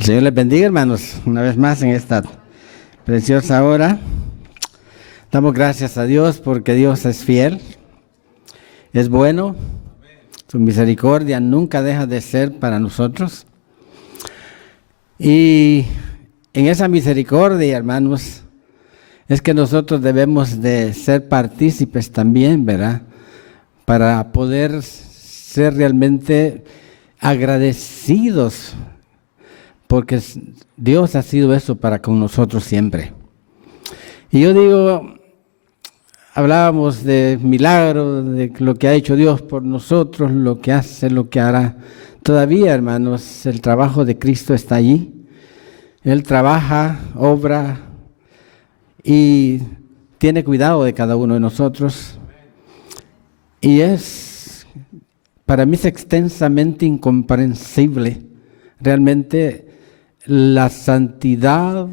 El Señor les bendiga, hermanos, una vez más en esta preciosa hora. Damos gracias a Dios porque Dios es fiel, es bueno, su misericordia nunca deja de ser para nosotros. Y en esa misericordia, hermanos, es que nosotros debemos de ser partícipes también, ¿verdad? Para poder ser realmente agradecidos, porque Dios ha sido eso para con nosotros siempre. Y yo digo, hablábamos de milagros, de lo que ha hecho Dios por nosotros, lo que hace, lo que hará. Todavía, hermanos, el trabajo de Cristo está allí. Él trabaja, obra y tiene cuidado de cada uno de nosotros. Y para mí es extensamente incomprensible realmente la santidad,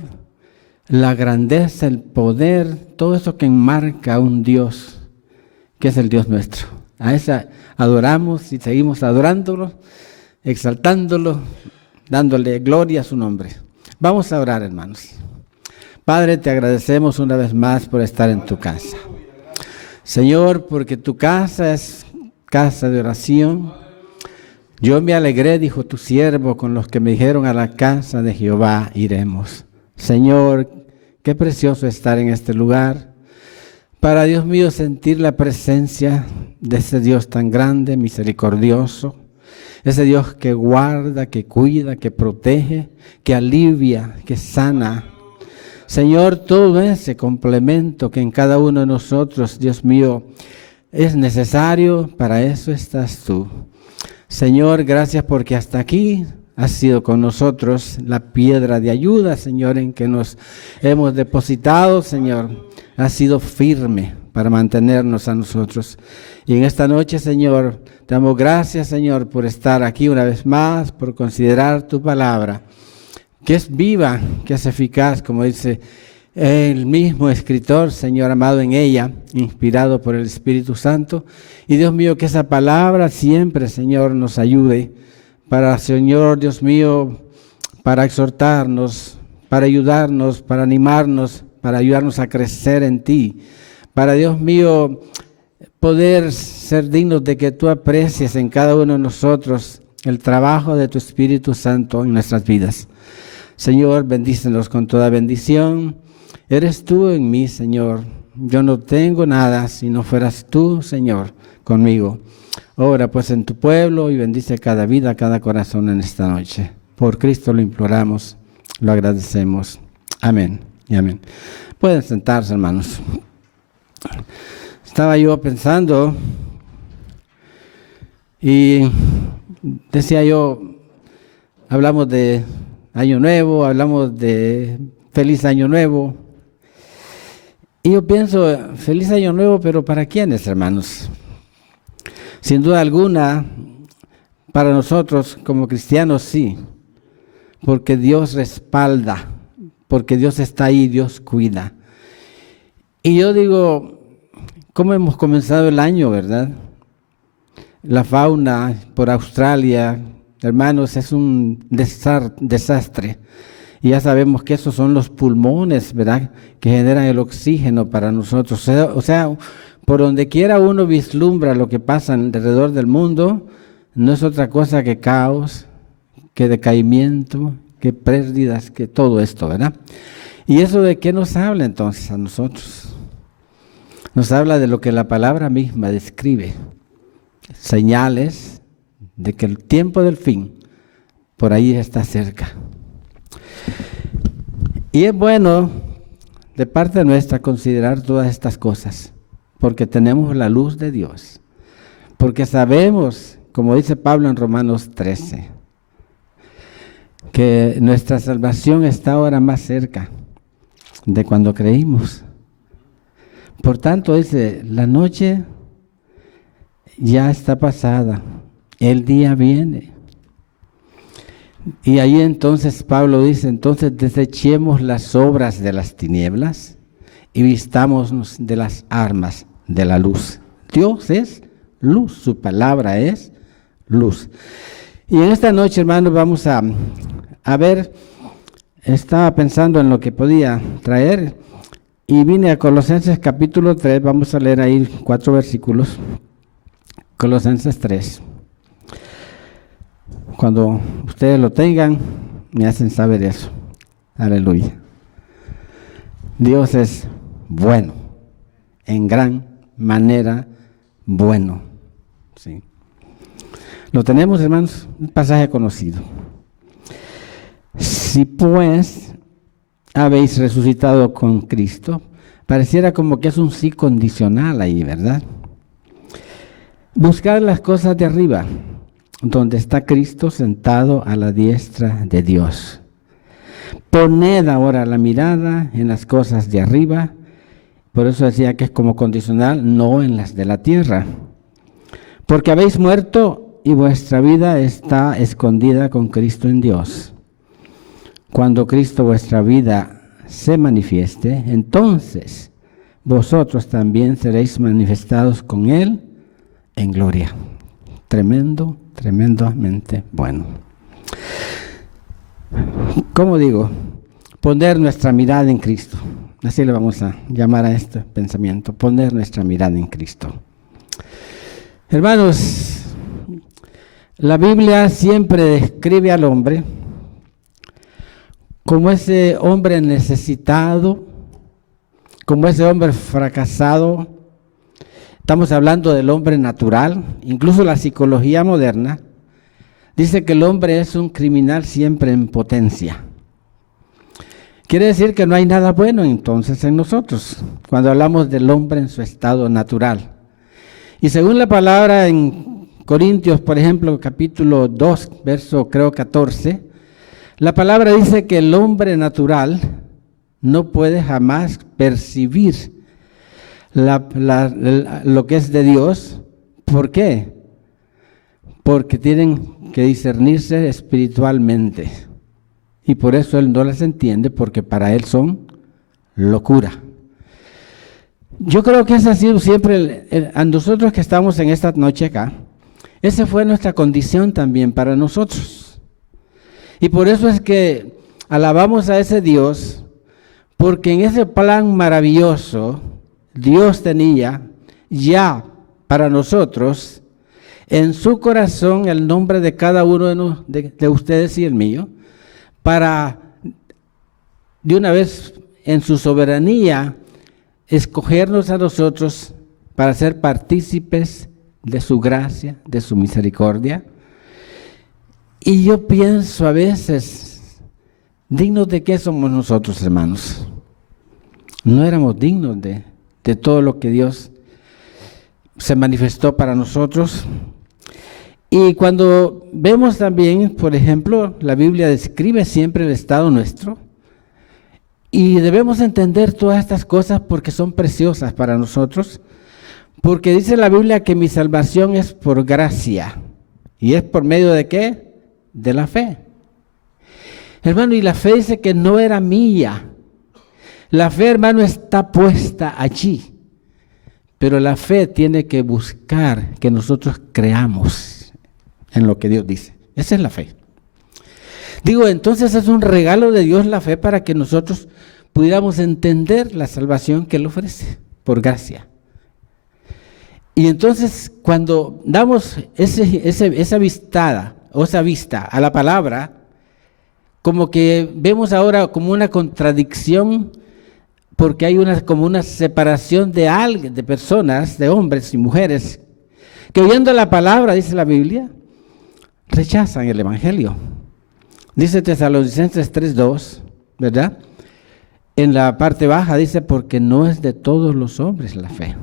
la grandeza, el poder, todo eso que enmarca a un Dios, que es el Dios nuestro. A esa adoramos y seguimos adorándolo, exaltándolo, dándole gloria a su nombre. Vamos a orar, hermanos. Padre, te agradecemos una vez más por estar en tu casa. Señor, porque tu casa es casa de oración. Yo me alegré, dijo tu siervo, con los que me dijeron: a la casa de Jehová iremos. Señor, qué precioso estar en este lugar, para, Dios mío, sentir la presencia de ese Dios tan grande, misericordioso, ese Dios que guarda, que cuida, que protege, que alivia, que sana. Señor, todo ese complemento que en cada uno de nosotros, Dios mío, es necesario, para eso estás tú. Señor, gracias porque hasta aquí has sido con nosotros la piedra de ayuda, Señor, en que nos hemos depositado, Señor. Has sido firme para mantenernos a nosotros. Y en esta noche, Señor, te damos gracias, Señor, por estar aquí una vez más, por considerar tu palabra, que es viva, que es eficaz, como dice el mismo escritor, Señor amado, en ella, inspirado por el Espíritu Santo. Y Dios mío, que esa palabra siempre, Señor, nos ayude para, Señor, Dios mío, para exhortarnos, para ayudarnos, para animarnos, para ayudarnos a crecer en ti. Para, Dios mío, poder ser dignos de que tú aprecies en cada uno de nosotros el trabajo de tu Espíritu Santo en nuestras vidas. Señor, bendícenos con toda bendición. Eres tú en mí, Señor. Yo no tengo nada si no fueras tú, Señor, conmigo. Ora pues en tu pueblo y bendice cada vida, cada corazón en esta noche. Por Cristo lo imploramos, lo agradecemos. Amén y amén. Pueden sentarse, hermanos. Estaba yo pensando y decía yo, hablamos de Año Nuevo, hablamos de Feliz Año Nuevo. Y yo pienso, Feliz Año Nuevo, pero ¿para quiénes, hermanos? Sin duda alguna, para nosotros como cristianos sí, porque Dios respalda, porque Dios está ahí, Dios cuida. Y yo digo, ¿cómo hemos comenzado el año, verdad? La fauna por Australia, hermanos, es un desastre. Y ya sabemos que esos son los pulmones, ¿verdad?, que generan el oxígeno para nosotros. O sea, por donde quiera uno vislumbra lo que pasa alrededor del mundo, no es otra cosa que caos, que decaimiento, que pérdidas, que todo esto, ¿verdad? ¿Y eso de qué nos habla entonces a nosotros? Nos habla de lo que la palabra misma describe. Señales de que el tiempo del fin por ahí está cerca. Y es bueno de parte nuestra considerar todas estas cosas, porque tenemos la luz de Dios, porque sabemos, como dice Pablo en Romanos 13, que nuestra salvación está ahora más cerca de cuando creímos. Por tanto, dice, la noche ya está pasada, el día viene. Y ahí entonces Pablo dice, entonces desechemos las obras de las tinieblas y vistámonos de las armas de la luz. Dios es luz, su palabra es luz. Y en esta noche, hermanos, vamos a estaba pensando en lo que podía traer y vine a Colosenses capítulo 3, vamos a leer ahí 4 versículos. Colosenses 3. Cuando ustedes lo tengan, me hacen saber eso. Aleluya. Dios es bueno, en gran manera bueno. Sí. Lo tenemos, hermanos, un pasaje conocido. Si pues habéis resucitado con Cristo, pareciera como que es un sí condicional ahí, ¿verdad? Buscad las cosas de arriba, donde está Cristo sentado a la diestra de Dios. Poned ahora la mirada en las cosas de arriba, por eso decía que es como condicional, no en las de la tierra. Porque habéis muerto y vuestra vida está escondida con Cristo en Dios. Cuando Cristo vuestra vida se manifieste, entonces vosotros también seréis manifestados con Él en gloria. Tremendo, tremendamente bueno. ¿Cómo digo? Poner nuestra mirada en Cristo. Así le vamos a llamar a este pensamiento, poner nuestra mirada en Cristo. Hermanos, la Biblia siempre describe al hombre como ese hombre necesitado, como ese hombre fracasado. Estamos hablando del hombre natural, incluso la psicología moderna dice que el hombre es un criminal siempre en potencia. Quiere decir que no hay nada bueno entonces en nosotros, cuando hablamos del hombre en su estado natural. Y según la palabra en Corintios, por ejemplo, capítulo 2, verso creo 14, la palabra dice que el hombre natural no puede jamás percibir lo que es de Dios. ¿Por qué? Porque tienen que discernirse espiritualmente. Y por eso él no las entiende, porque para él son locura. Yo creo que esa ha sido siempre, a nosotros que estamos en esta noche acá, esa fue nuestra condición también para nosotros. Y por eso es que alabamos a ese Dios, porque en ese plan maravilloso, Dios tenía ya para nosotros en su corazón el nombre de cada uno de ustedes y el mío, para de una vez en su soberanía escogernos a nosotros para ser partícipes de su gracia, de su misericordia. Y yo pienso a veces, ¿dignos de qué somos nosotros, hermanos? No éramos dignos de todo lo que Dios se manifestó para nosotros. Y cuando vemos también, por ejemplo, la Biblia describe siempre el estado nuestro, y debemos entender todas estas cosas porque son preciosas para nosotros, porque dice la Biblia que mi salvación es por gracia. ¿Y es por medio de qué? De la fe. Hermano, y la fe dice que no era mía. La fe, hermano, está puesta allí. Pero la fe tiene que buscar que nosotros creamos en lo que Dios dice. Esa es la fe. Digo, entonces es un regalo de Dios la fe para que nosotros pudiéramos entender la salvación que Él ofrece por gracia. Y entonces cuando damos esa vista a la palabra, como que vemos ahora como una contradicción, porque hay como una separación de personas, de hombres y mujeres, que oyendo la palabra, dice la Biblia, rechazan el Evangelio. Dice Tesalonicenses 3:2, ¿verdad? En la parte baja dice, porque no es de todos los hombres la fe.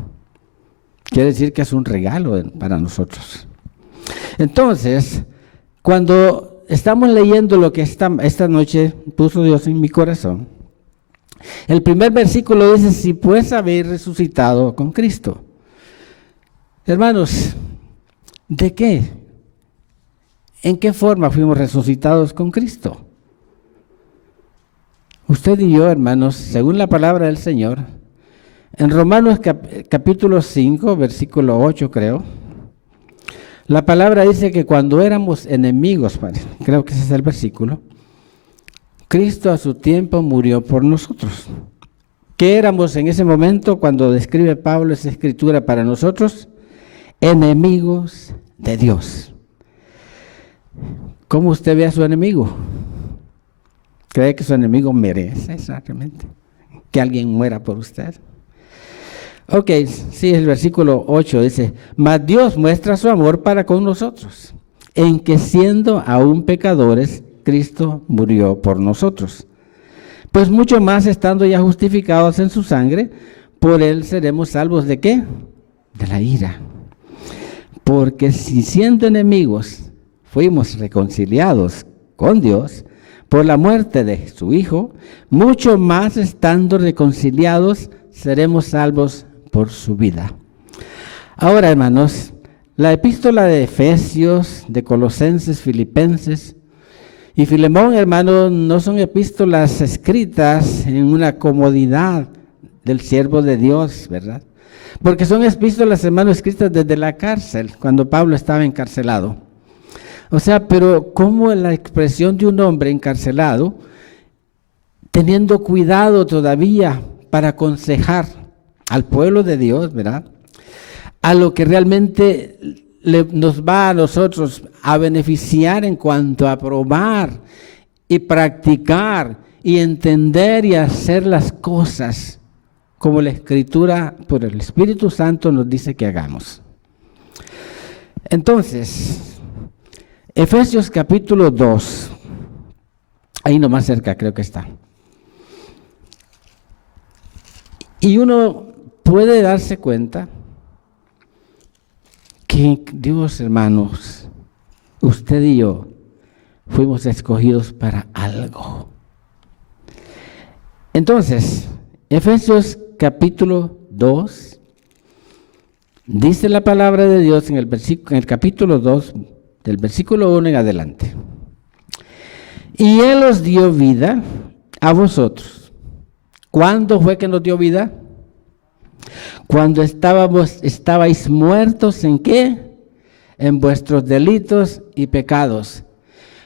Quiere decir que es un regalo para nosotros. Entonces, cuando estamos leyendo lo que esta noche puso Dios en mi corazón, el primer versículo dice, si pues habéis resucitado con Cristo. Hermanos, ¿de qué? ¿En qué forma fuimos resucitados con Cristo? Usted y yo, hermanos, según la palabra del Señor, en Romanos capítulo 5, versículo 8 creo, la palabra dice que cuando éramos enemigos, creo que ese es el versículo, Cristo a su tiempo murió por nosotros. ¿Qué éramos en ese momento cuando describe Pablo esa escritura para nosotros? Enemigos de Dios. ¿Cómo usted ve a su enemigo? ¿Cree que su enemigo merece exactamente que alguien muera por usted? Ok, sí, el versículo 8 dice, mas Dios muestra su amor para con nosotros, en que siendo aún pecadores, Cristo murió por nosotros. Pues mucho más estando ya justificados en su sangre, por él seremos salvos ¿de qué? De la ira. Porque si siendo enemigos fuimos reconciliados con Dios por la muerte de su Hijo, mucho más estando reconciliados seremos salvos por su vida. Ahora, hermanos, la epístola de Efesios, de Colosenses, Filipenses y Filemón, hermanos, no son epístolas escritas en una comodidad del siervo de Dios, ¿verdad? Porque son epístolas, hermanos, escritas desde la cárcel, cuando Pablo estaba encarcelado. O sea, pero ¿cómo la expresión de un hombre encarcelado, teniendo cuidado todavía para aconsejar al pueblo de Dios, ¿verdad? A lo que realmente nos va a nosotros a beneficiar en cuanto a probar y practicar y entender y hacer las cosas como la Escritura por el Espíritu Santo nos dice que hagamos. Entonces, Efesios capítulo 2, ahí nomás cerca creo que está. Y uno puede darse cuenta que Dios, hermanos, usted y yo fuimos escogidos para algo. Entonces, Efesios capítulo 2, dice la palabra de Dios en el capítulo 2, del versículo 1 en adelante. Y Él os dio vida a vosotros. ¿Cuándo fue que nos dio vida? Cuando estabais muertos, ¿en qué? En vuestros delitos y pecados.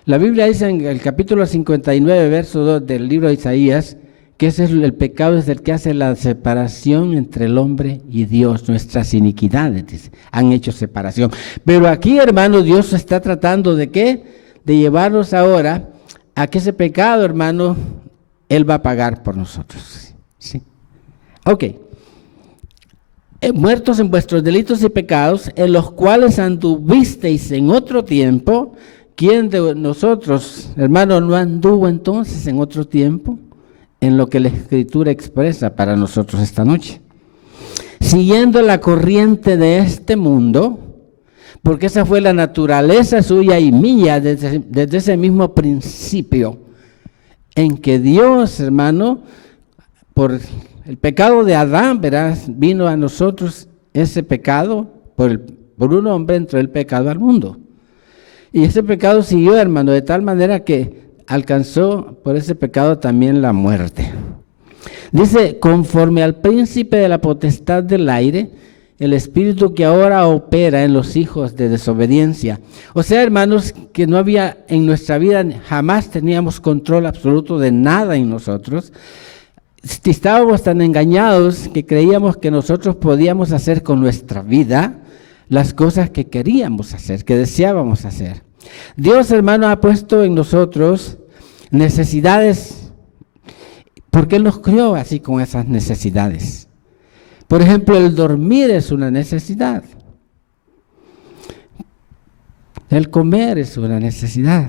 La Biblia dice en el capítulo 59, verso 2 del libro de Isaías, que ese es el pecado, es el que hace la separación entre el hombre y Dios. Nuestras iniquidades, dice, han hecho separación. Pero aquí, hermano, Dios está tratando de ¿qué? De llevarnos ahora a que ese pecado, hermano, Él va a pagar por nosotros. ¿Sí? Ok. Muertos en vuestros delitos y pecados, en los cuales anduvisteis en otro tiempo. ¿Quién de nosotros, hermano, no anduvo entonces en otro tiempo? En lo que la Escritura expresa para nosotros esta noche. Siguiendo la corriente de este mundo, porque esa fue la naturaleza suya y mía desde ese mismo principio, en que Dios, hermano, por el pecado de Adán, verás, vino a nosotros ese pecado, por un hombre entró el pecado al mundo. Y ese pecado siguió, hermano, de tal manera que alcanzó por ese pecado también la muerte. Dice, conforme al príncipe de la potestad del aire, el espíritu que ahora opera en los hijos de desobediencia. O sea, hermanos, que no había en nuestra vida, jamás teníamos control absoluto de nada en nosotros. Estábamos tan engañados que creíamos que nosotros podíamos hacer con nuestra vida las cosas que queríamos hacer, que deseábamos hacer. Dios, hermano, ha puesto en nosotros necesidades, porque Él nos creó así con esas necesidades. Por ejemplo, el dormir es una necesidad. El comer es una necesidad.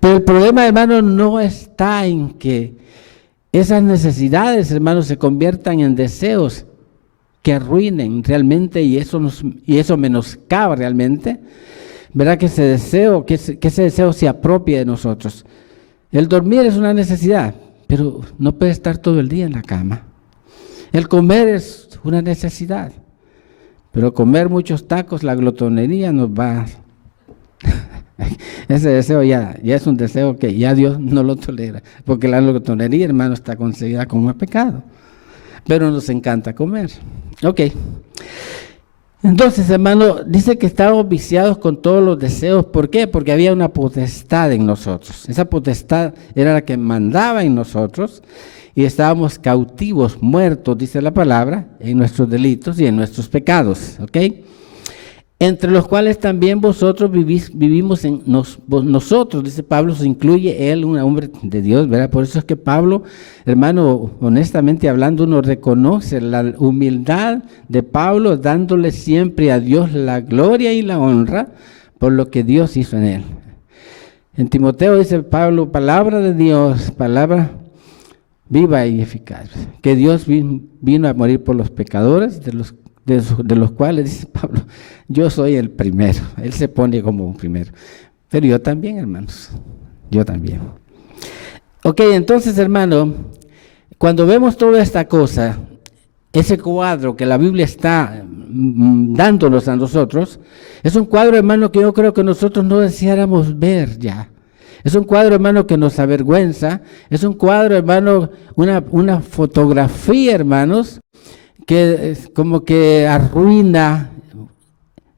Pero el problema, hermano, no está en que esas necesidades, hermano, se conviertan en deseos que arruinen realmente y eso menoscaba realmente. ¿Verdad? Que ese deseo se apropie de nosotros. El dormir es una necesidad, pero no puede estar todo el día en la cama. El comer es una necesidad, pero comer muchos tacos, la glotonería nos va. Ese deseo ya es un deseo que ya Dios no lo tolera, porque la glotonería, hermano, está concebida como un pecado. Pero nos encanta comer. Ok. Entonces, hermano, dice que estábamos viciados con todos los deseos. ¿Por qué? Porque había una potestad en nosotros. Esa potestad era la que mandaba en nosotros y estábamos cautivos, muertos, dice la palabra, en nuestros delitos y en nuestros pecados, ¿ok? Entre los cuales también vosotros vivimos en nosotros, dice Pablo, se incluye él, un hombre de Dios, ¿verdad? Por eso es que Pablo, hermano, honestamente hablando, uno reconoce la humildad de Pablo, dándole siempre a Dios la gloria y la honra por lo que Dios hizo en él. En Timoteo dice Pablo, palabra de Dios, palabra viva y eficaz, que Dios vino a morir por los pecadores, de los cuales, dice Pablo, yo soy el primero. Él se pone como un primero. Pero yo también, hermanos. Yo también. Ok, entonces, hermano, cuando vemos toda esta cosa, ese cuadro que la Biblia está dándonos a nosotros, es un cuadro, hermano, que yo creo que nosotros no deseáramos ver ya. Es un cuadro, hermano, que nos avergüenza. Es un cuadro, hermano, una fotografía, hermanos, que como que arruina,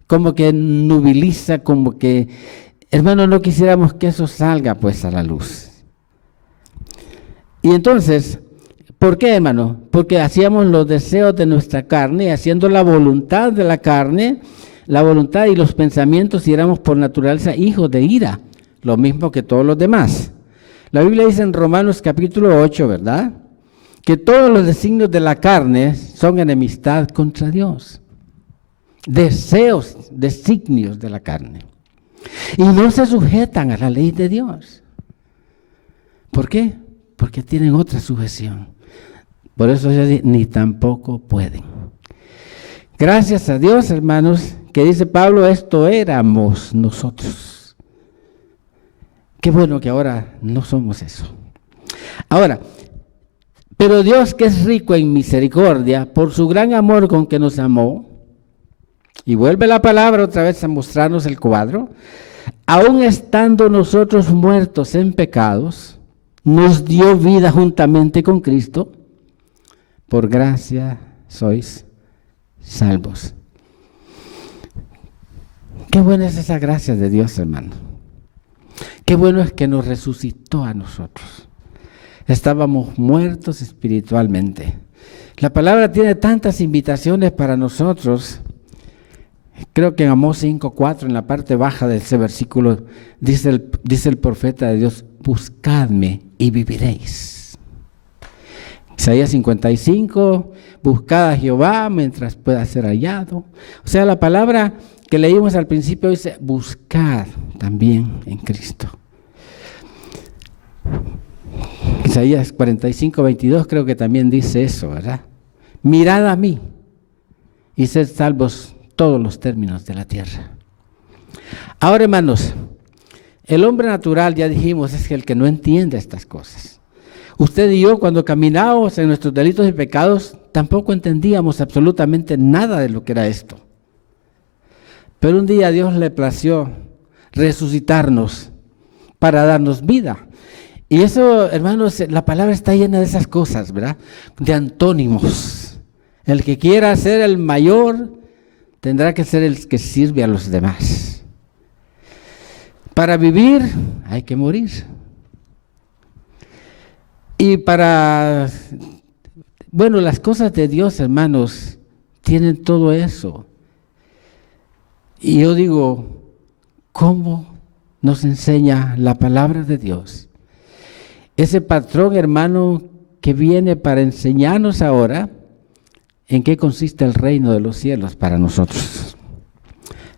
como que nubiliza, como que, hermano, no quisiéramos que eso salga pues a la luz. Y entonces, ¿por qué, hermano? Porque hacíamos los deseos de nuestra carne, haciendo la voluntad de la carne, la voluntad y los pensamientos, y éramos por naturaleza hijos de ira, lo mismo que todos los demás. La Biblia dice en Romanos capítulo 8, ¿verdad?, que todos los designios de la carne son enemistad contra Dios. Deseos, designios de la carne. Y no se sujetan a la ley de Dios. ¿Por qué? Porque tienen otra sujeción. Por eso ni tampoco pueden. Gracias a Dios, hermanos, que dice Pablo, esto éramos nosotros. Qué bueno que ahora no somos eso. Ahora, pero Dios, que es rico en misericordia, por su gran amor con que nos amó, y vuelve la palabra otra vez a mostrarnos el cuadro, aun estando nosotros muertos en pecados, nos dio vida juntamente con Cristo, por gracia sois salvos. Qué buena es esa gracia de Dios, hermano. Qué bueno es que nos resucitó a nosotros. Estábamos muertos espiritualmente. La palabra tiene tantas invitaciones para nosotros. Creo que en Amós 5:4, en la parte baja de ese versículo, dice el profeta de Dios, buscadme y viviréis. Isaías 55, buscad a Jehová mientras pueda ser hallado. O sea, la palabra que leímos al principio dice, buscad también en Cristo. Isaías 45:22 creo que también dice eso, ¿verdad? Mirad a mí y sed salvos todos los términos de la tierra. Ahora, hermanos, el hombre natural, ya dijimos, es el que no entiende estas cosas. Usted y yo, cuando caminábamos en nuestros delitos y pecados, tampoco entendíamos absolutamente nada de lo que era esto. Pero un día a Dios le plació resucitarnos para darnos vida. Y eso, hermanos, la palabra está llena de esas cosas, ¿verdad? De antónimos. El que quiera ser el mayor tendrá que ser el que sirve a los demás. Para vivir hay que morir. Y bueno, las cosas de Dios, hermanos, tienen todo eso. Y yo digo, ¿cómo nos enseña la palabra de Dios? Ese patrón, hermano, que viene para enseñarnos ahora en qué consiste el reino de los cielos para nosotros.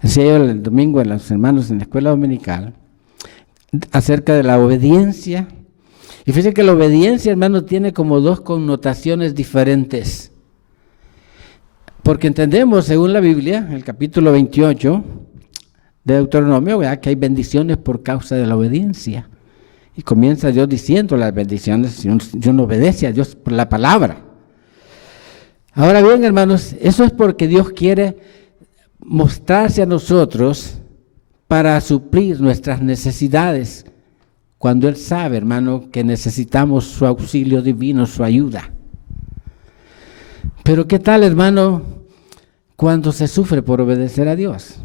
Decía yo el domingo a los hermanos en la escuela dominical acerca de la obediencia. Y fíjense que la obediencia, hermano, tiene como dos connotaciones diferentes. Porque entendemos, según la Biblia, el capítulo 28 de Deuteronomio, ¿verdad?, que hay bendiciones por causa de la obediencia. Y comienza Dios diciendo las bendiciones si uno obedece a Dios por la palabra. Ahora bien, hermanos, eso es porque Dios quiere mostrarse a nosotros para suplir nuestras necesidades. Cuando Él sabe, hermano, que necesitamos su auxilio divino, su ayuda. Pero ¿qué tal, hermano, cuando se sufre por obedecer a Dios.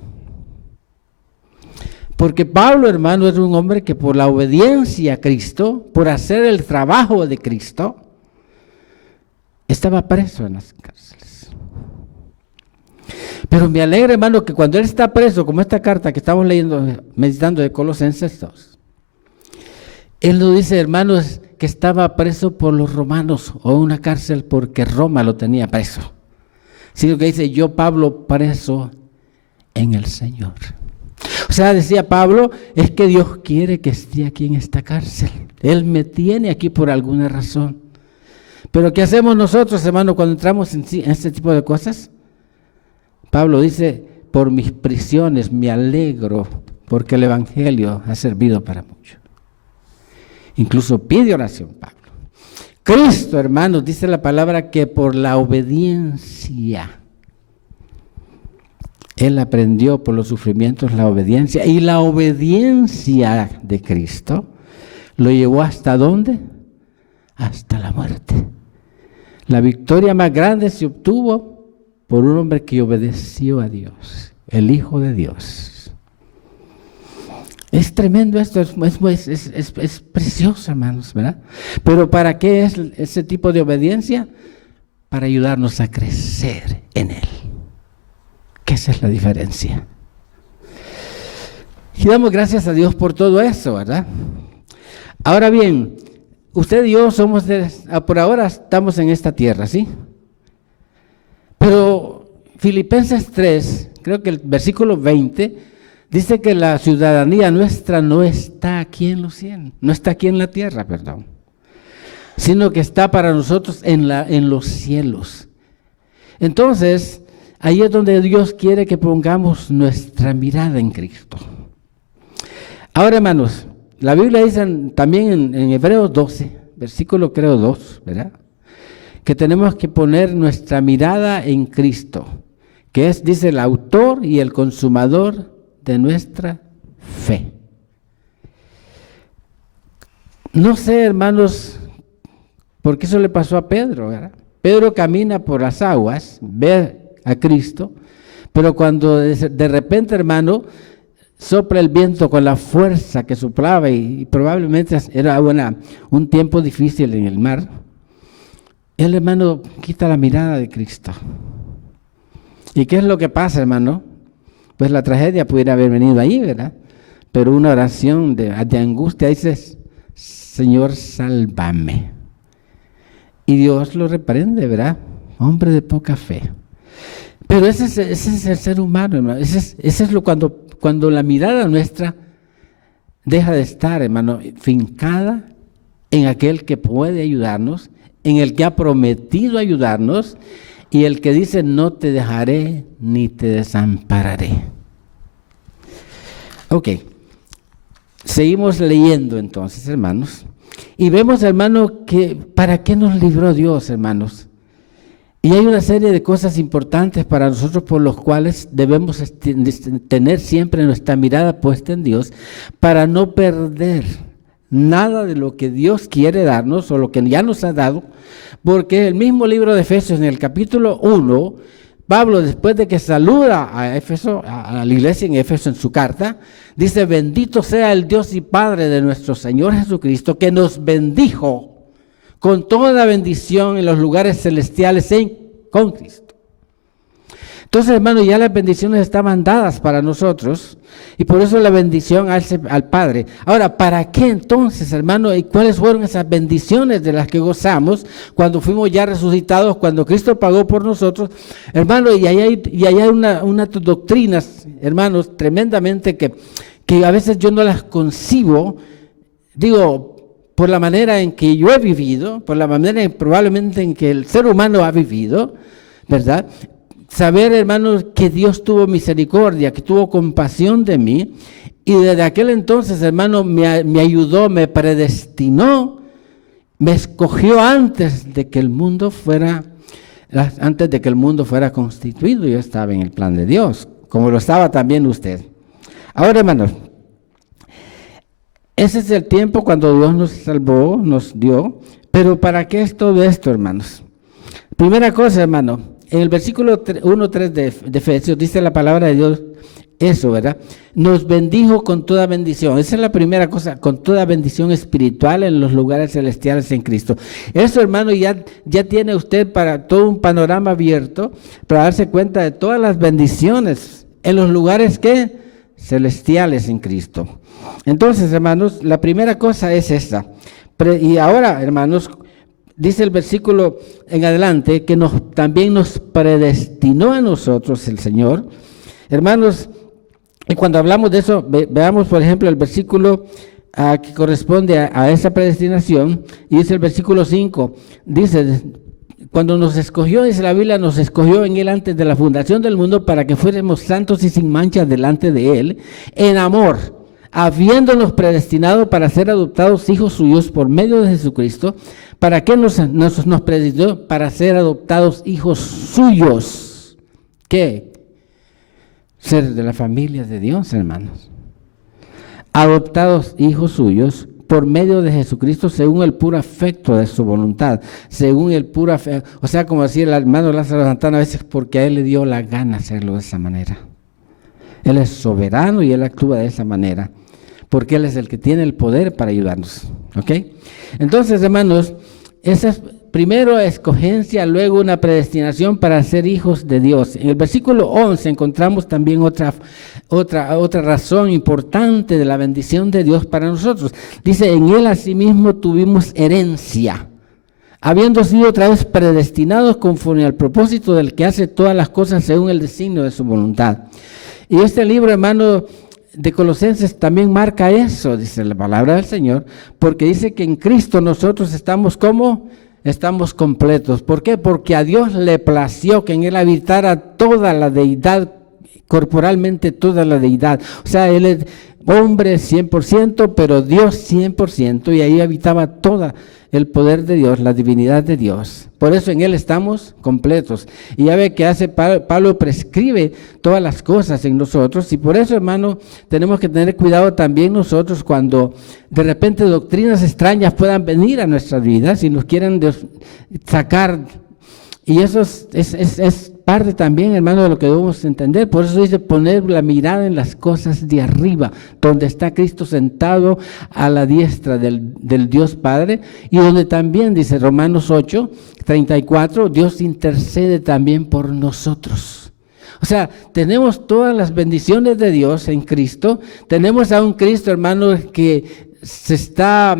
Porque Pablo, hermano, es un hombre que por la obediencia a Cristo, por hacer el trabajo de Cristo, estaba preso en las cárceles. Pero me alegra, hermano, que cuando él está preso, como esta carta que estamos leyendo, meditando de Colosenses 2, él nos dice, hermanos, que estaba preso por los romanos o una cárcel porque Roma lo tenía preso. Sino que dice, yo Pablo preso en el Señor. O sea, decía Pablo, es que Dios quiere que esté aquí en esta cárcel. Él me tiene aquí por alguna razón. Pero ¿qué hacemos nosotros, hermano, cuando entramos en este tipo de cosas? Pablo dice, por mis prisiones me alegro porque el Evangelio ha servido para mucho. Incluso pide oración Pablo. Cristo, hermanos, dice la palabra que por la obediencia, Él aprendió por los sufrimientos la obediencia, y la obediencia de Cristo lo llevó ¿hasta dónde? Hasta la muerte. La victoria más grande se obtuvo por un hombre que obedeció a Dios, el Hijo de Dios. Es tremendo esto, es precioso, hermanos, ¿verdad? Pero ¿para qué es ese tipo de obediencia? Para ayudarnos a crecer en Él. Que esa es la diferencia. Y damos gracias a Dios por todo eso, ¿verdad? Ahora bien, usted y yo somos por ahora estamos en esta tierra, ¿sí? Pero Filipenses 3, creo que el versículo 20, dice que la ciudadanía nuestra no está aquí en los cielos, no está aquí en la tierra, perdón, sino que está para nosotros en los cielos. Entonces, ahí es donde Dios quiere que pongamos nuestra mirada en Cristo. Ahora, hermanos, la Biblia dice también en Hebreos 12, versículo creo 2, ¿verdad? Que tenemos que poner nuestra mirada en Cristo, que es, dice, el autor y el consumador de nuestra fe. No sé, hermanos, porque eso le pasó a Pedro, ¿verdad? Pedro camina por las aguas, ve a Cristo, pero cuando de repente, hermano, sopla el viento con la fuerza que soplaba y probablemente era un tiempo difícil en el mar, el hermano quita la mirada de Cristo. ¿Y qué es lo que pasa, hermano? Pues la tragedia pudiera haber venido ahí, ¿verdad? Pero una oración de angustia dice, Señor, sálvame. Y Dios lo reprende, ¿verdad? Hombre de poca fe. Pero ese es el ser humano, hermano. Ese es cuando la mirada nuestra deja de estar, hermano, fincada en aquel que puede ayudarnos, en el que ha prometido ayudarnos, y el que dice, no te dejaré ni te desampararé. Ok, seguimos leyendo entonces, hermanos, y vemos, hermano, que ¿para qué nos libró Dios, hermanos? Y hay una serie de cosas importantes para nosotros por los cuales debemos tener siempre nuestra mirada puesta en Dios para no perder nada de lo que Dios quiere darnos o lo que ya nos ha dado, porque el mismo libro de Efesios en el capítulo 1, Pablo, después de que saluda a Éfeso, a la iglesia en Éfeso en su carta, dice, bendito sea el Dios y Padre de nuestro Señor Jesucristo, que nos bendijo con toda bendición en los lugares celestiales con Cristo. Entonces, hermano, ya las bendiciones estaban dadas para nosotros y por eso la bendición al Padre. Ahora, ¿para qué entonces, hermano? ¿Y cuáles fueron esas bendiciones de las que gozamos cuando fuimos ya resucitados, cuando Cristo pagó por nosotros? Hermano, y ahí hay unas doctrinas, hermanos, tremendamente que a veces yo no las concibo, digo, por la manera en que yo he vivido, por la manera probablemente en que el ser humano ha vivido, ¿verdad? Saber, hermanos, que Dios tuvo misericordia, que tuvo compasión de mí, y desde aquel entonces, hermano, me ayudó, me predestinó, me escogió antes de que el mundo fuera constituido. Yo estaba en el plan de Dios, como lo estaba también usted. Ahora, hermanos, ese es el tiempo cuando Dios nos salvó, nos dio, pero ¿para qué es todo esto, hermanos? Primera cosa, hermano, en el versículo 1:3 de Efesios dice la palabra de Dios eso, ¿verdad? Nos bendijo con toda bendición. Esa es la primera cosa, con toda bendición espiritual en los lugares celestiales en Cristo. Eso, hermano, ya tiene usted para todo un panorama abierto para darse cuenta de todas las bendiciones en los lugares que celestiales en Cristo. Entonces, hermanos, la primera cosa es esta. Y ahora, hermanos, dice el versículo en adelante que también nos predestinó a nosotros el Señor. Hermanos, y cuando hablamos de eso, veamos por ejemplo el versículo que corresponde a esa predestinación, y dice el versículo 5, dice, cuando nos escogió, dice la Biblia, nos escogió en Él antes de la fundación del mundo para que fuéramos santos y sin mancha delante de Él, en amor, habiéndonos predestinado para ser adoptados hijos suyos por medio de Jesucristo. ¿Para qué nos predestinó? Para ser adoptados hijos suyos. ¿Qué? Ser de la familia de Dios, hermanos. Adoptados hijos suyos por medio de Jesucristo según el puro afecto de su voluntad. Según el puro afecto. O sea, como decía el hermano Lázaro Santana, a veces porque a él le dio la gana hacerlo de esa manera. Él es soberano y él actúa de esa manera. Porque él es el que tiene el poder para ayudarnos. ¿Ok? Entonces, hermanos, esa es primero escogencia, luego una predestinación para ser hijos de Dios. En el versículo 11 encontramos también otra razón importante de la bendición de Dios para nosotros. Dice, en Él asimismo tuvimos herencia, habiendo sido otra vez predestinados conforme al propósito del que hace todas las cosas según el designio de su voluntad. Y este libro, hermano, de Colosenses también marca eso, dice la palabra del Señor, porque dice que en Cristo nosotros estamos como... Estamos completos. ¿Por qué? Porque a Dios le plació que en Él habitara toda la deidad, corporalmente toda la deidad. O sea, Él es hombre 100%, pero Dios 100%, y ahí habitaba todo el poder de Dios, la divinidad de Dios. Por eso en Él estamos completos. Y ya ve que Pablo prescribe todas las cosas en nosotros, y por eso, hermano, tenemos que tener cuidado también nosotros cuando de repente doctrinas extrañas puedan venir a nuestras vidas y nos quieran sacar. Y eso es parte también, hermano, de lo que debemos entender. Por eso dice poner la mirada en las cosas de arriba, donde está Cristo sentado a la diestra del Dios Padre, y donde también, dice Romanos 8:34, Dios intercede también por nosotros. O sea, tenemos todas las bendiciones de Dios en Cristo. Tenemos a un Cristo, hermano, que se está...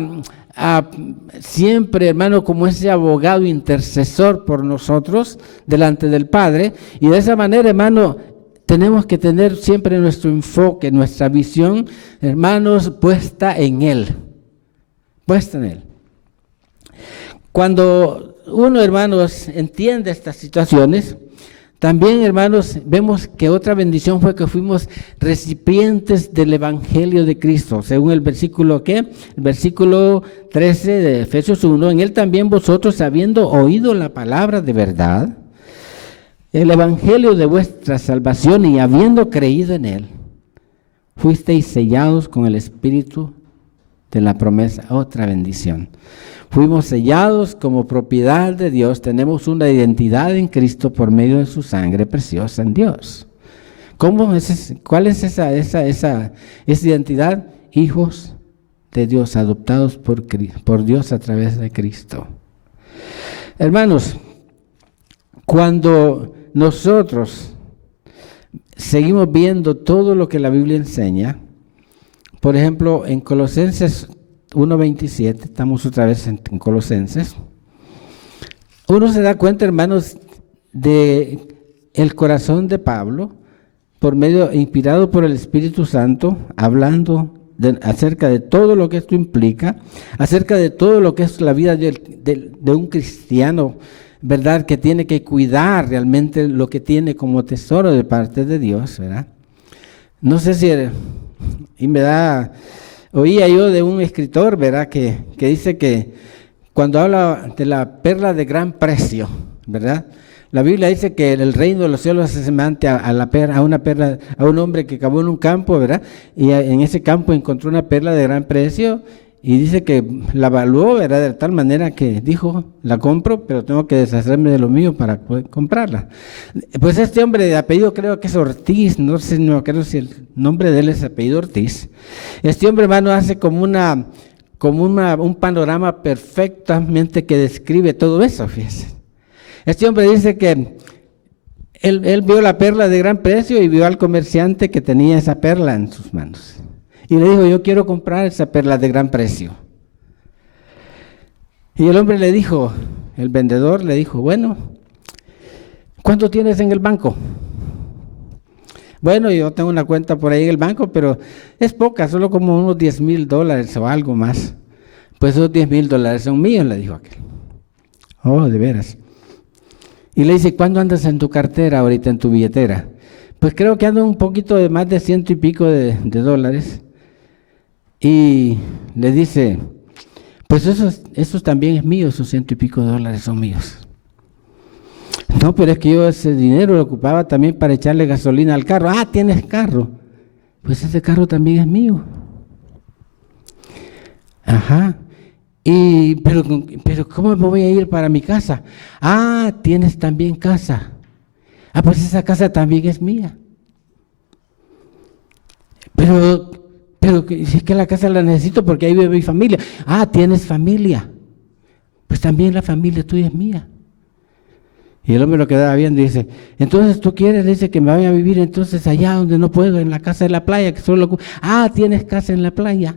siempre, hermano, como ese abogado intercesor por nosotros delante del Padre, y de esa manera, hermano, tenemos que tener siempre nuestro enfoque, nuestra visión, hermanos, puesta en Él. Cuando uno, hermanos, entiende estas situaciones, también, hermanos, vemos que otra bendición fue que fuimos recipientes del Evangelio de Cristo, según el versículo, ¿qué? El versículo 13 de Efesios 1, en Él también vosotros, habiendo oído la palabra de verdad, el Evangelio de vuestra salvación, y habiendo creído en Él, fuisteis sellados con el Espíritu de la promesa. Otra bendición. Fuimos sellados como propiedad de Dios, tenemos una identidad en Cristo por medio de su sangre preciosa en Dios. ¿Cuál es esa identidad? Hijos de Dios, adoptados por Dios a través de Cristo. Hermanos, cuando nosotros seguimos viendo todo lo que la Biblia enseña, por ejemplo, en Colosenses 1:27, estamos otra vez en Colosenses, uno se da cuenta, hermanos, de el corazón de Pablo, inspirado por el Espíritu Santo, hablando acerca de todo lo que esto implica, acerca de todo lo que es la vida de un cristiano, ¿verdad? Que tiene que cuidar realmente lo que tiene como tesoro de parte de Dios, ¿verdad? No sé si, y me da... Oía yo de un escritor, ¿verdad?, que dice que cuando habla de la perla de gran precio, ¿verdad?, la Biblia dice que el reino de los cielos es semejante a un hombre que cavó en un campo, ¿verdad?, y en ese campo encontró una perla de gran precio, y dice que la evaluó, ¿verdad? De tal manera que dijo, la compro, pero tengo que deshacerme de lo mío para poder comprarla. Pues este hombre de apellido, creo que es Ortiz, no sé, no creo si el nombre de él es apellido Ortiz. Este hombre, hermano, hace como un panorama perfectamente que describe todo eso, fíjese. Este hombre dice que él vio la perla de gran precio y vio al comerciante que tenía esa perla en sus manos. Y le dijo, yo quiero comprar esa perla de gran precio. Y el hombre le dijo, el vendedor le dijo, bueno, ¿cuánto tienes en el banco? Bueno, yo tengo una cuenta por ahí en el banco, pero es poca, solo como unos $10,000 o algo más. Pues esos $10,000 son míos, le dijo aquel. Oh, de veras. Y le dice, ¿cuándo andas en tu cartera ahorita, en tu billetera? Pues creo que ando un poquito de más de 100 y pico de dólares. Y le dice, pues eso también es mío, esos 100 y pico de dólares son míos. No, pero es que yo ese dinero lo ocupaba también para echarle gasolina al carro. Ah, ¿tienes carro? Pues ese carro también es mío. Ajá. Pero ¿cómo me voy a ir para mi casa? Ah, tienes también casa. Ah, pues esa casa también es mía. Pero si es que la casa la necesito porque ahí vive mi familia. Ah, tienes familia. Pues también la familia tuya es mía. Y el hombre lo quedaba viendo y dice, entonces tú quieres, dice, que me vaya a vivir entonces allá donde no puedo, en la casa de la playa, que solo... Ah, tienes casa en la playa.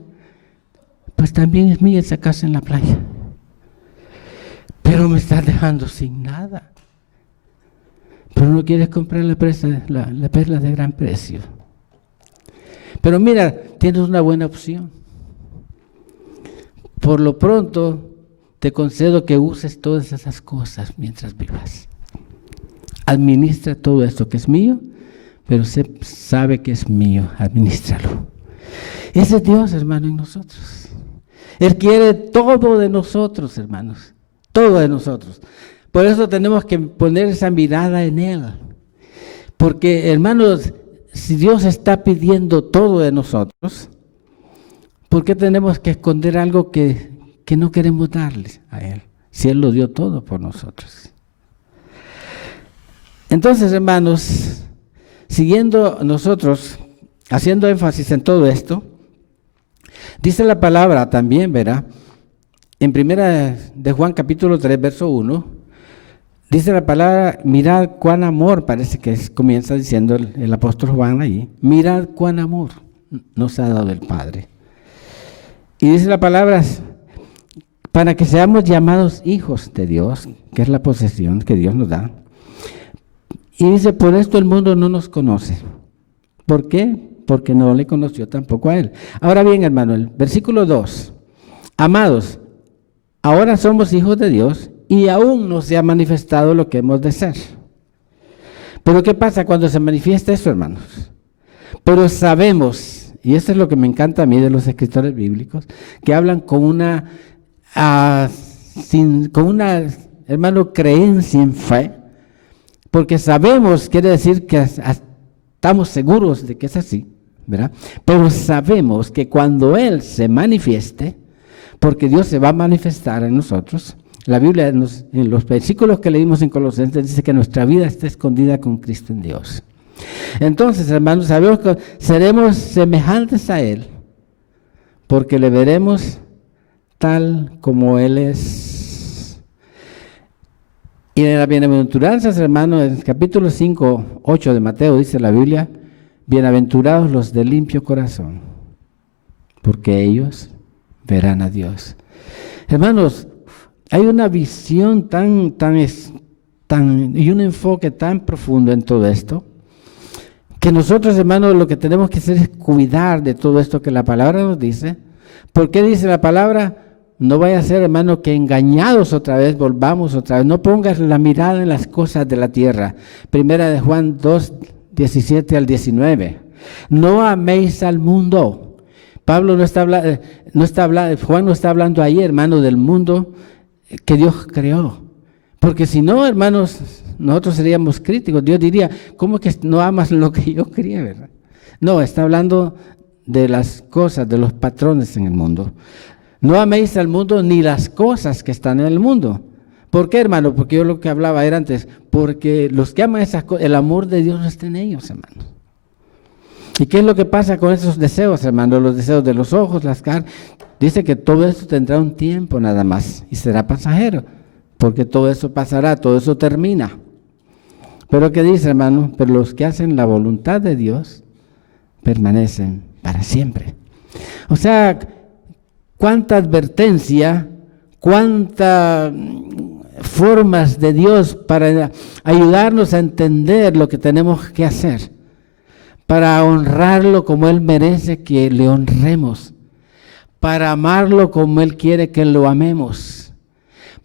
Pues también es mía esa casa en la playa. Pero me estás dejando sin nada. Pero no quieres comprar la perla de gran precio. Pero mira, tienes una buena opción. Por lo pronto, te concedo que uses todas esas cosas mientras vivas. Administra todo esto que es mío, pero sabe que es mío, administralo. Ese es Dios, hermano, en nosotros. Él quiere todo de nosotros, hermanos, todo de nosotros. Por eso tenemos que poner esa mirada en Él. Porque, hermanos, si Dios está pidiendo todo de nosotros, ¿por qué tenemos que esconder algo que no queremos darle a Él? Si Él lo dio todo por nosotros. Entonces, hermanos, siguiendo nosotros, haciendo énfasis en todo esto, dice la palabra también, ¿verdad? En primera de Juan capítulo 3, verso 1, dice la palabra, mirad cuán amor, parece que comienza diciendo el apóstol Juan ahí, mirad cuán amor nos ha dado el Padre. Y dice la palabra, para que seamos llamados hijos de Dios, que es la posesión que Dios nos da. Y dice, por esto el mundo no nos conoce. ¿Por qué? Porque no le conoció tampoco a Él. Ahora bien, hermano, el versículo 2. Amados, ahora somos hijos de Dios y aún no se ha manifestado lo que hemos de ser. Pero ¿qué pasa cuando se manifiesta eso, hermanos? Pero sabemos, y esto es lo que me encanta a mí de los escritores bíblicos, que hablan con una, hermano, creencia en fe, porque sabemos, quiere decir que estamos seguros de que es así, ¿verdad? Pero sabemos que cuando Él se manifieste, porque Dios se va a manifestar en nosotros, la Biblia en los versículos que leímos en Colosenses dice que nuestra vida está escondida con Cristo en Dios. Entonces, hermanos, sabemos que seremos semejantes a Él, porque le veremos tal como Él es. Y en las bienaventuranzas, hermanos, en el capítulo 5, 8 de Mateo, dice la Biblia, bienaventurados los de limpio corazón, porque ellos verán a Dios. Hermanos, hay una visión y un enfoque tan profundo en todo esto, que nosotros, hermanos, lo que tenemos que hacer es cuidar de todo esto que la palabra nos dice. ¿Por qué dice la palabra? No vaya a ser, hermano, que engañados otra vez, volvamos otra vez. No pongas la mirada en las cosas de la tierra. Primera de Juan 2, 17 al 19. No améis al mundo. Pablo Juan no está hablando ahí, hermano, del mundo que Dios creó. Porque si no, hermanos, nosotros seríamos críticos. Dios diría, ¿cómo que no amas lo que yo creé, verdad? No, está hablando de las cosas, de los patrones en el mundo. No améis al mundo ni las cosas que están en el mundo. ¿Por qué, hermano? Porque yo lo que hablaba era antes, porque los que aman esas cosas, el amor de Dios no está en ellos, hermano. ¿Y qué es lo que pasa con esos deseos, hermano? Los deseos de los ojos, las carnes. Dice que todo eso tendrá un tiempo nada más y será pasajero, porque todo eso pasará, todo eso termina. Pero ¿qué dice, hermano? Pero los que hacen la voluntad de Dios permanecen para siempre. O sea, cuánta advertencia, cuántas formas de Dios para ayudarnos a entender lo que tenemos que hacer, para honrarlo como Él merece que le honremos, para amarlo como Él quiere que lo amemos,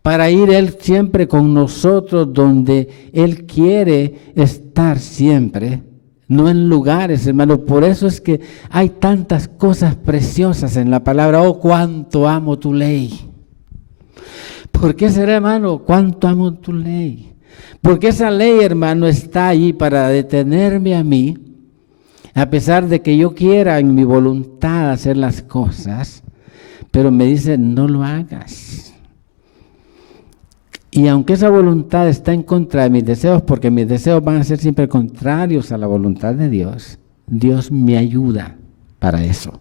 para ir Él siempre con nosotros donde Él quiere estar siempre, no en lugares, hermano. Por eso es que hay tantas cosas preciosas en la palabra. Oh, cuánto amo tu ley. ¿Por qué será, hermano? Cuánto amo tu ley. Porque esa ley, hermano, está allí para detenerme a mí, a pesar de que yo quiera en mi voluntad hacer las cosas, pero me dice, no lo hagas. Y aunque esa voluntad está en contra de mis deseos, porque mis deseos van a ser siempre contrarios a la voluntad de Dios, Dios me ayuda para eso.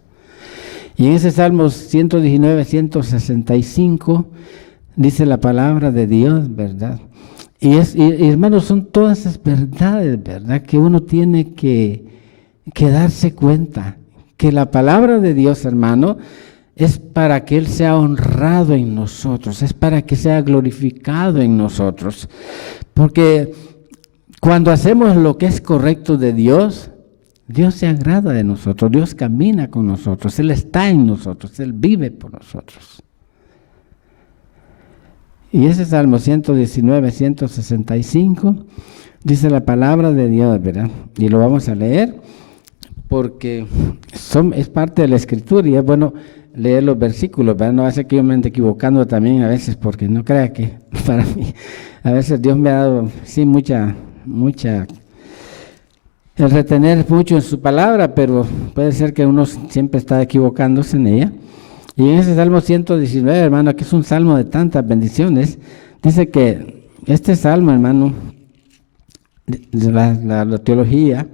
Y en ese Salmos 119, 165, dice la palabra de Dios, ¿verdad? Y hermanos, son todas esas verdades, ¿verdad? Que uno tiene que darse cuenta, que la palabra de Dios, hermano, es para que Él sea honrado en nosotros, es para que sea glorificado en nosotros. Porque cuando hacemos lo que es correcto de Dios, Dios se agrada de nosotros, Dios camina con nosotros, Él está en nosotros, Él vive por nosotros. Y ese Salmo 119, 165, dice la palabra de Dios, ¿verdad? Y lo vamos a leer porque es parte de la Escritura y es bueno leer los versículos, ¿verdad? No hace que yo me ande equivocando también a veces, porque no crea que para mí, a veces Dios me ha dado, sí, mucha, el retener mucho en su palabra, pero puede ser que uno siempre está equivocándose en ella. Y en ese Salmo 119, hermano, que es un salmo de tantas bendiciones, dice que este salmo, hermano, la teología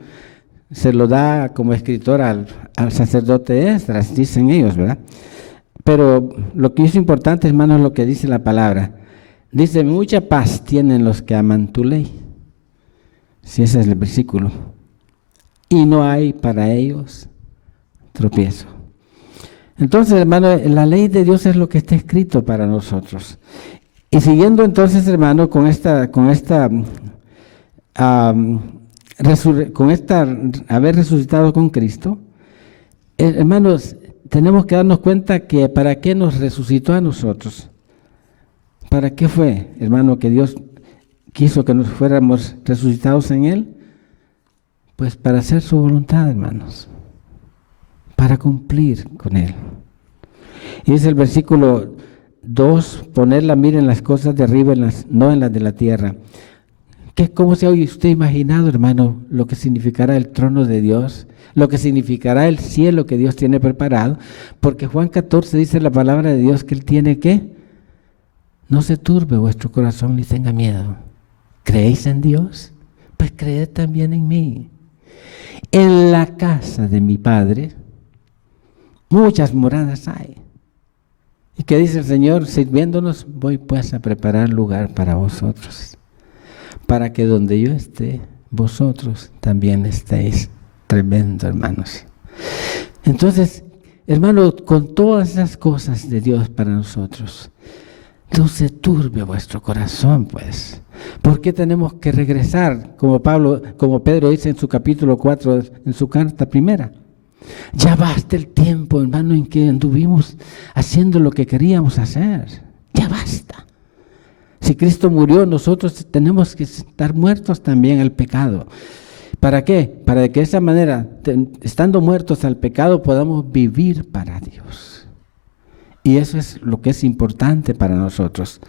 se lo da como escritor al sacerdote Esdras, dicen ellos, ¿verdad? Pero lo que es importante, hermano, es lo que dice la palabra. Dice, mucha paz tienen los que aman tu ley. Si ese es el versículo. Y no hay para ellos tropiezo. Entonces, hermano, la ley de Dios es lo que está escrito para nosotros. Y siguiendo entonces, hermano, con esta haber resucitado con Cristo, hermanos, tenemos que darnos cuenta que para qué nos resucitó a nosotros. ¿Para qué fue, hermano, que Dios quiso que nos fuéramos resucitados en Él? Pues para hacer su voluntad, hermanos, para cumplir con Él. Y es el versículo 2, poner la mira en las cosas de arriba, no en las de la tierra. ¿Cómo se ha usted imaginado, hermano, lo que significará el trono de Dios? Lo que significará el cielo que Dios tiene preparado. Porque Juan 14 dice la palabra de Dios que Él tiene que no se turbe vuestro corazón ni tenga miedo. ¿Creéis en Dios? Pues creed también en mí. En la casa de mi Padre muchas moradas hay. ¿Y qué dice el Señor? Sirviéndonos, voy pues a preparar lugar para vosotros, para que donde yo esté, vosotros también estéis. Tremendo, hermanos. Entonces, hermanos, con todas esas cosas de Dios para nosotros, no se turbe vuestro corazón, pues. ¿Por qué tenemos que regresar? Como Pedro dice en su capítulo 4, en su carta primera. Ya basta el tiempo, hermano, en que anduvimos haciendo lo que queríamos hacer. Ya basta. Si Cristo murió, nosotros tenemos que estar muertos también al pecado. ¿Para qué? Para que de esa manera, estando muertos al pecado, podamos vivir para Dios. Y eso es lo que es importante para nosotros.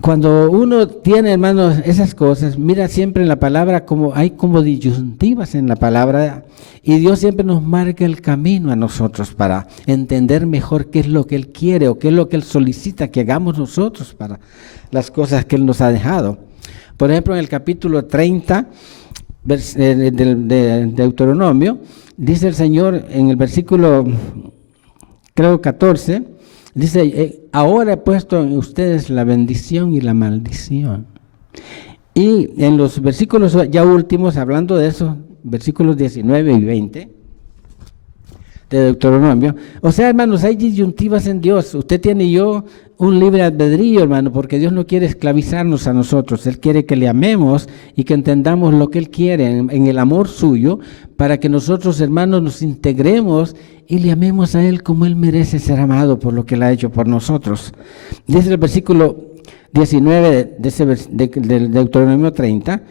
Cuando uno tiene, hermanos, esas cosas, mira siempre en la palabra como hay como disyuntivas en la palabra, y Dios siempre nos marca el camino a nosotros para entender mejor qué es lo que Él quiere o qué es lo que Él solicita que hagamos nosotros para las cosas que Él nos ha dejado. Por ejemplo, en el capítulo 30 de Deuteronomio, dice el Señor en el versículo, creo 14, dice, ahora he puesto en ustedes la bendición y la maldición. Y en los versículos ya últimos, hablando de eso, versículos 19 y 20 de Deuteronomio. O sea, hermanos, hay disyuntivas en Dios. Usted tiene y yo un libre albedrío, hermano, porque Dios no quiere esclavizarnos a nosotros. Él quiere que le amemos y que entendamos lo que Él quiere en el amor suyo, para que nosotros, hermanos, nos integremos y le amemos a Él como Él merece ser amado por lo que Él ha hecho por nosotros. Dice el versículo 19 del Deuteronomio 30,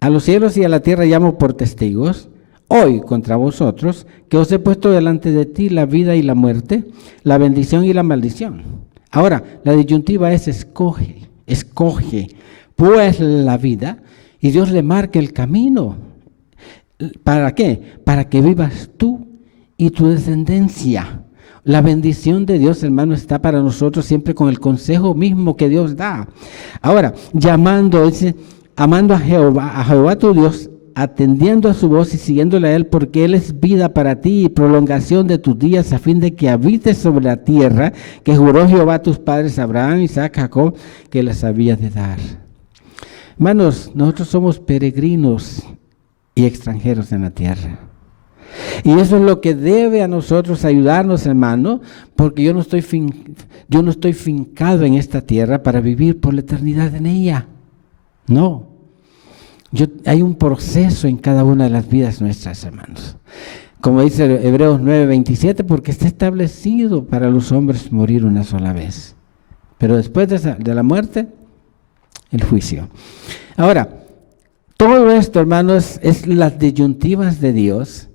a los cielos y a la tierra llamo por testigos, hoy contra vosotros, que os he puesto delante de ti la vida y la muerte, la bendición y la maldición. Ahora, la disyuntiva es escoge pues la vida, y Dios le marca el camino. ¿Para qué? Para que vivas tú y tu descendencia. La bendición de Dios, hermano, está para nosotros siempre con el consejo mismo que Dios da. Ahora, dice, amando a Jehová tu Dios, atendiendo a su voz y siguiéndole a Él, porque Él es vida para ti y prolongación de tus días, a fin de que habites sobre la tierra que juró Jehová a tus padres, Abraham, Isaac, Jacob, que les había de dar. Hermanos, nosotros somos peregrinos y extranjeros en la tierra. Y eso es lo que debe a nosotros ayudarnos, hermano, porque yo no estoy fincado en esta tierra para vivir por la eternidad en ella. No. Hay un proceso en cada una de las vidas nuestras, hermanos. Como dice Hebreos 9:27, porque está establecido para los hombres morir una sola vez. Pero después de la muerte, el juicio. Ahora, todo esto, hermanos, es las disyuntivas de Dios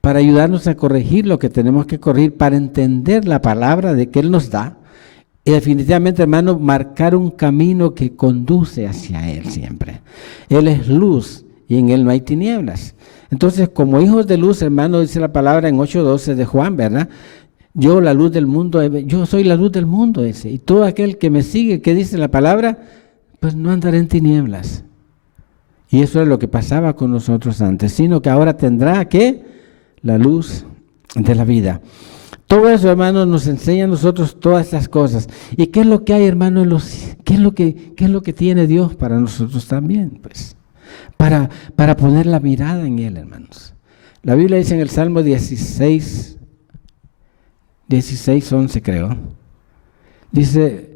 para ayudarnos a corregir lo que tenemos que corregir, para entender la palabra de que Él nos da, y definitivamente, hermano, marcar un camino que conduce hacia Él siempre. Él es luz y en Él no hay tinieblas. Entonces, como hijos de luz, hermano, dice la palabra en 8:12 de Juan, ¿verdad? Yo la luz del mundo, yo soy la luz del mundo ese. Y todo aquel que me sigue, que dice la palabra, pues no andará en tinieblas. Y eso es lo que pasaba con nosotros antes, sino que ahora tendrá que la luz de la vida. Todo eso, hermanos, nos enseña a nosotros todas estas cosas. ¿Y qué es lo que hay, hermano? ¿Qué es lo que tiene Dios para nosotros también? Pues, para poner la mirada en Él, hermanos. La Biblia dice en el Salmo 16:11, creo. Dice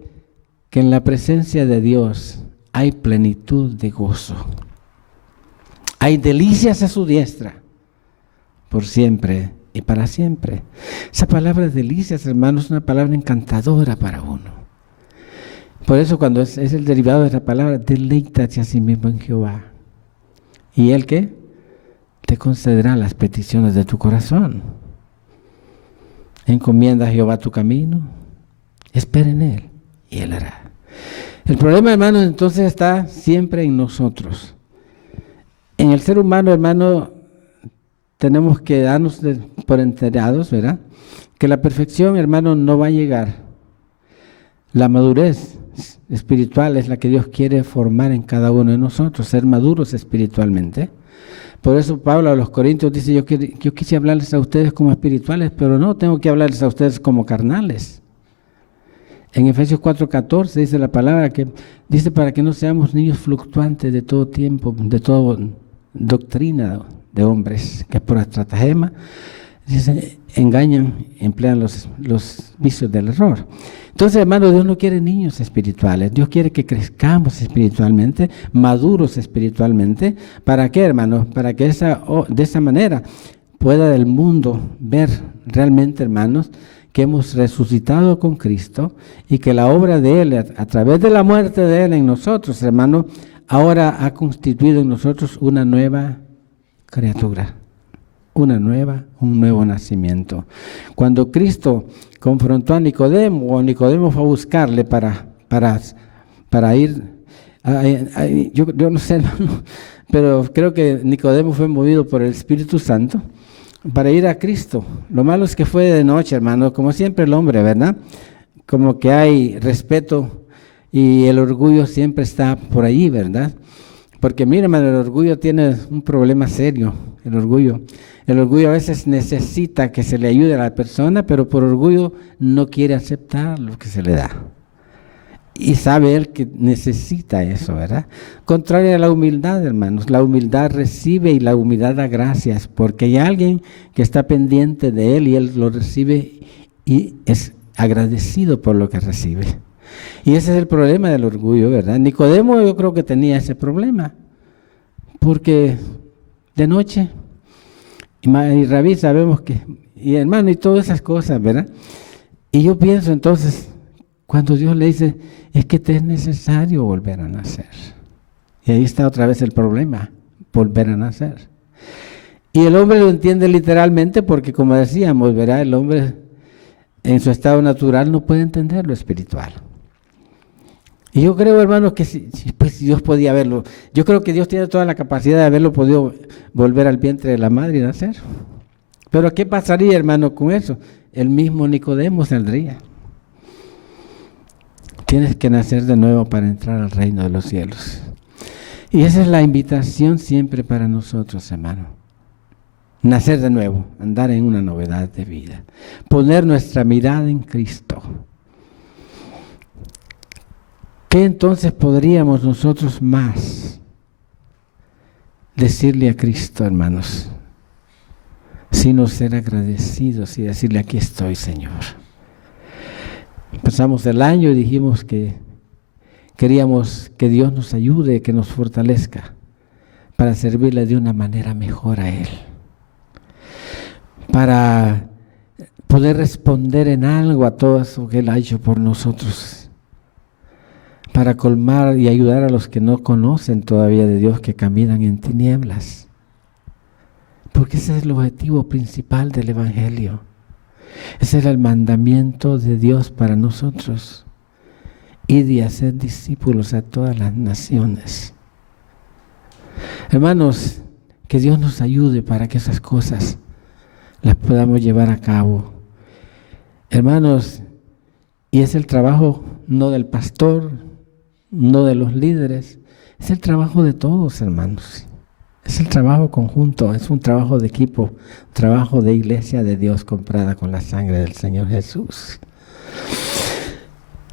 que en la presencia de Dios hay plenitud de gozo. Hay delicias a su diestra, por siempre y para siempre. Esa palabra delicias, hermanos, es una palabra encantadora para uno. Por eso cuando es el derivado de esa palabra, deleítate a sí mismo en Jehová. ¿Y Él qué? Te concederá las peticiones de tu corazón. Encomienda a Jehová tu camino, espera en Él y Él hará. El problema, hermanos, entonces está siempre en nosotros. En el ser humano, hermano, tenemos que darnos por enterados, ¿verdad? Que la perfección, hermano, no va a llegar. La madurez espiritual es la que Dios quiere formar en cada uno de nosotros, ser maduros espiritualmente. Por eso Pablo a los Corintios dice, yo quise hablarles a ustedes como espirituales, pero no, tengo que hablarles a ustedes como carnales. En Efesios 4:14 dice la palabra que dice para que no seamos niños fluctuantes de todo tiempo, de toda doctrina de hombres, que por estratagema engañan, emplean los vicios del error. Entonces, hermano, Dios no quiere niños espirituales. Dios quiere que crezcamos espiritualmente, maduros espiritualmente. ¿Para qué, hermano? Para que de esa manera pueda el mundo ver realmente, hermanos, que hemos resucitado con Cristo y que la obra de Él, a través de la muerte de Él en nosotros, hermano, ahora ha constituido en nosotros una nueva criatura, un nuevo nacimiento. Cuando Cristo confrontó a Nicodemo, o Nicodemo fue a buscarle para para ir, yo no sé, hermano, pero creo que Nicodemo fue movido por el Espíritu Santo para ir a Cristo. Lo malo es que fue de noche, hermano, como siempre el hombre, ¿verdad? Como que hay respeto y el orgullo siempre está por ahí, ¿verdad? Porque mire, hermano, el orgullo tiene un problema serio, el orgullo. El orgullo a veces necesita que se le ayude a la persona, pero por orgullo no quiere aceptar lo que se le da. Y sabe él que necesita eso, ¿verdad? Contrario a la humildad, hermanos. La humildad recibe y la humildad da gracias, porque hay alguien que está pendiente de él y él lo recibe y es agradecido por lo que recibe. Y ese es el problema del orgullo, ¿verdad? Nicodemo yo creo que tenía ese problema, porque de noche, y Rabí sabemos que, y hermano, y todas esas cosas, ¿verdad? Y yo pienso entonces, cuando Dios le dice, es que te es necesario volver a nacer. Y ahí está otra vez el problema, volver a nacer. Y el hombre lo entiende literalmente porque, como decíamos, ¿verdad? El hombre en su estado natural no puede entender lo espiritual. Y yo creo, hermanos, que si Dios podía verlo, yo creo que Dios tiene toda la capacidad de haberlo podido volver al vientre de la madre y nacer. Pero ¿qué pasaría, hermano, con eso? El mismo Nicodemo saldría. Tienes que nacer de nuevo para entrar al reino de los cielos. Y esa es la invitación siempre para nosotros, hermano. Nacer de nuevo, andar en una novedad de vida. Poner nuestra mirada en Cristo. ¿Qué entonces podríamos nosotros más decirle a Cristo, hermanos? Sino ser agradecidos y decirle, aquí estoy, Señor. Empezamos el año y dijimos que queríamos que Dios nos ayude, que nos fortalezca para servirle de una manera mejor a Él. Para poder responder en algo a todo eso que Él ha hecho por nosotros. Para colmar y ayudar a los que no conocen todavía de Dios, que caminan en tinieblas. Porque ese es el objetivo principal del Evangelio. Ese era el mandamiento de Dios para nosotros. Ir y hacer discípulos a todas las naciones. Hermanos, que Dios nos ayude para que esas cosas las podamos llevar a cabo. Hermanos, y es el trabajo no del pastor, no de los líderes, es el trabajo de todos, hermanos. Es el trabajo conjunto, es un trabajo de equipo, un trabajo de iglesia de Dios comprada con la sangre del Señor Jesús.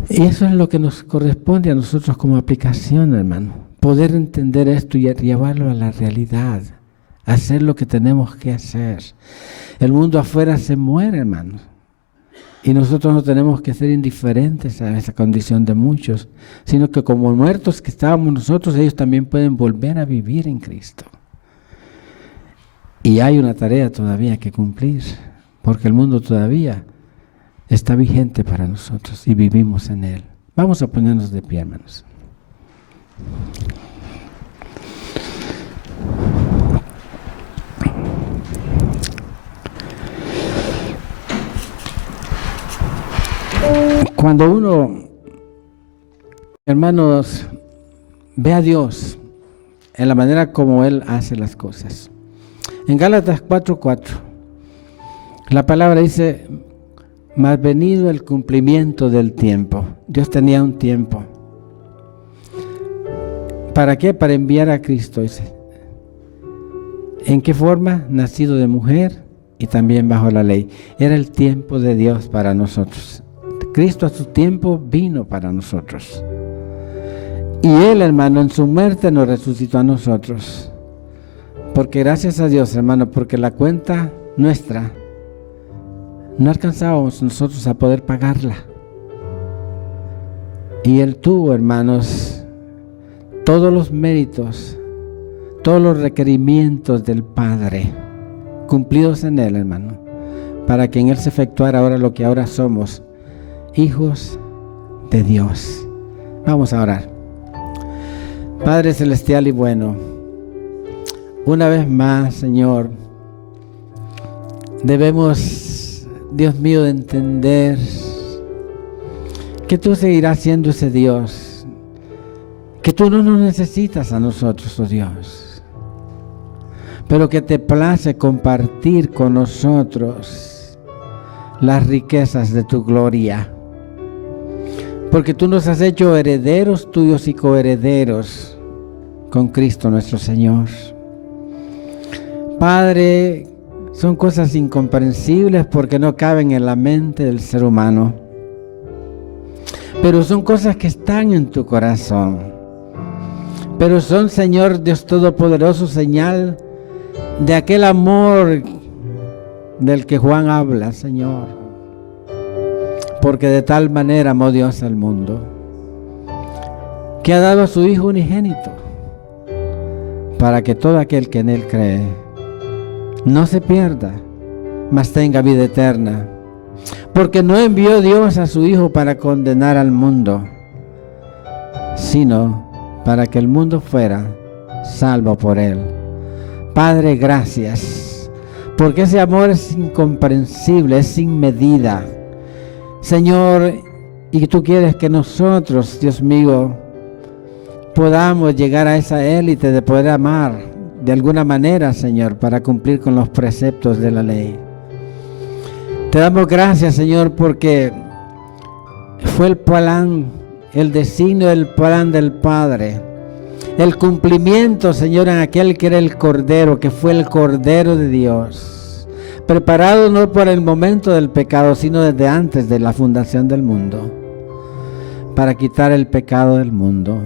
Y eso es lo que nos corresponde a nosotros como aplicación, hermano. Poder entender esto y llevarlo a la realidad, hacer lo que tenemos que hacer. El mundo afuera se muere, hermano. Y nosotros no tenemos que ser indiferentes a esa condición de muchos, sino que como muertos que estábamos nosotros, ellos también pueden volver a vivir en Cristo. Y hay una tarea todavía que cumplir, porque el mundo todavía está vigente para nosotros y vivimos en él. Vamos a ponernos de pie, hermanos. Cuando uno, hermanos, ve a Dios en la manera como Él hace las cosas. En Gálatas 4:4, la palabra dice, mas venido el cumplimiento del tiempo. Dios tenía un tiempo. ¿Para qué? Para enviar a Cristo. Dice. ¿En qué forma? Nacido de mujer y también bajo la ley. Era el tiempo de Dios para nosotros. Cristo a su tiempo vino para nosotros. Y Él, hermano, en su muerte nos resucitó a nosotros. Porque gracias a Dios, hermano, porque la cuenta nuestra no alcanzábamos nosotros a poder pagarla. Y Él tuvo, hermanos, todos los méritos, todos los requerimientos del Padre cumplidos en Él, hermano, para que en Él se efectuara ahora lo que ahora somos, hijos de Dios. Vamos a orar. Padre celestial y bueno, una vez más, Señor, debemos, Dios mío, de entender que tú seguirás siendo ese Dios que tú no nos necesitas a nosotros, oh Dios, pero que te place compartir con nosotros las riquezas de tu gloria, porque tú nos has hecho herederos tuyos y coherederos con Cristo nuestro Señor. Padre, son cosas incomprensibles porque no caben en la mente del ser humano, pero son cosas que están en tu corazón, pero son, Señor Dios Todopoderoso, señal de aquel amor del que Juan habla, Señor, porque de tal manera amó Dios al mundo, que ha dado a su Hijo unigénito, para que todo aquel que en Él cree no se pierda, mas tenga vida eterna. Porque no envió Dios a su Hijo para condenar al mundo, sino para que el mundo fuera salvo por Él. Padre, gracias, porque ese amor es incomprensible, es sin medida, Señor, y tú quieres que nosotros, Dios mío, podamos llegar a esa élite de poder amar de alguna manera, Señor, para cumplir con los preceptos de la ley. Te damos gracias, Señor, porque fue el plan, el designio del plan del Padre, el cumplimiento, Señor, en aquel que era el Cordero, que fue el Cordero de Dios, preparado no por el momento del pecado, sino desde antes de la fundación del mundo, para quitar el pecado del mundo.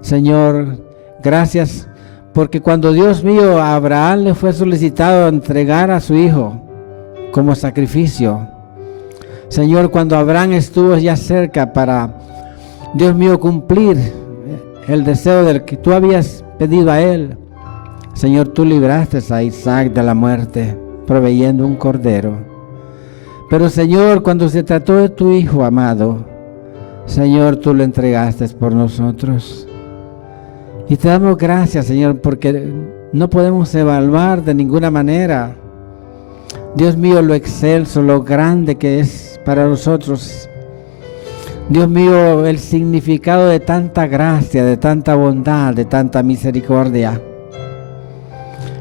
Señor, gracias, porque cuando Dios mío a Abraham le fue solicitado entregar a su hijo como sacrificio, Señor, cuando Abraham estuvo ya cerca para, Dios mío, cumplir el deseo del que tú habías pedido a él, Señor, tú libraste a Isaac de la muerte, proveyendo un cordero. Pero, Señor, cuando se trató de tu hijo amado, Señor, tú lo entregaste por nosotros. Y te damos gracias, Señor, porque no podemos evaluar de ninguna manera, Dios mío, lo excelso, lo grande que es para nosotros. Dios mío, el significado de tanta gracia, de tanta bondad, de tanta misericordia.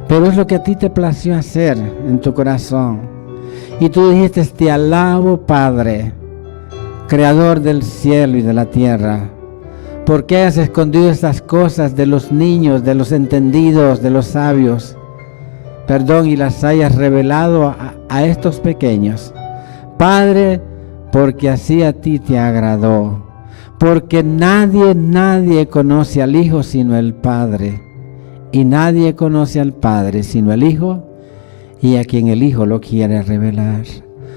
Pero es lo que a ti te plació hacer en tu corazón. Y tú dijiste, te alabo, Padre, Creador del cielo y de la tierra, porque has escondido estas cosas de los niños, de los entendidos, de los sabios, y las hayas revelado a estos pequeños. Padre, porque así a ti te agradó, porque nadie conoce al Hijo sino el Padre, y nadie conoce al Padre sino el Hijo, y a quien el Hijo lo quiere revelar.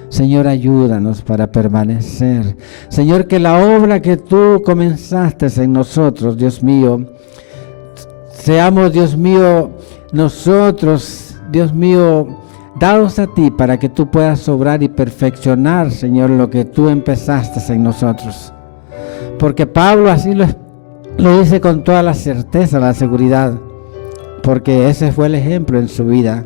Señor, ayúdanos para permanecer. Señor, que la obra que tú comenzaste en nosotros, Dios mío, seamos, Dios mío, nosotros, Dios mío, dados a ti para que tú puedas obrar y perfeccionar, Señor, lo que tú empezaste en nosotros. Porque Pablo así lo dice con toda la certeza, la seguridad, porque ese fue el ejemplo en su vida.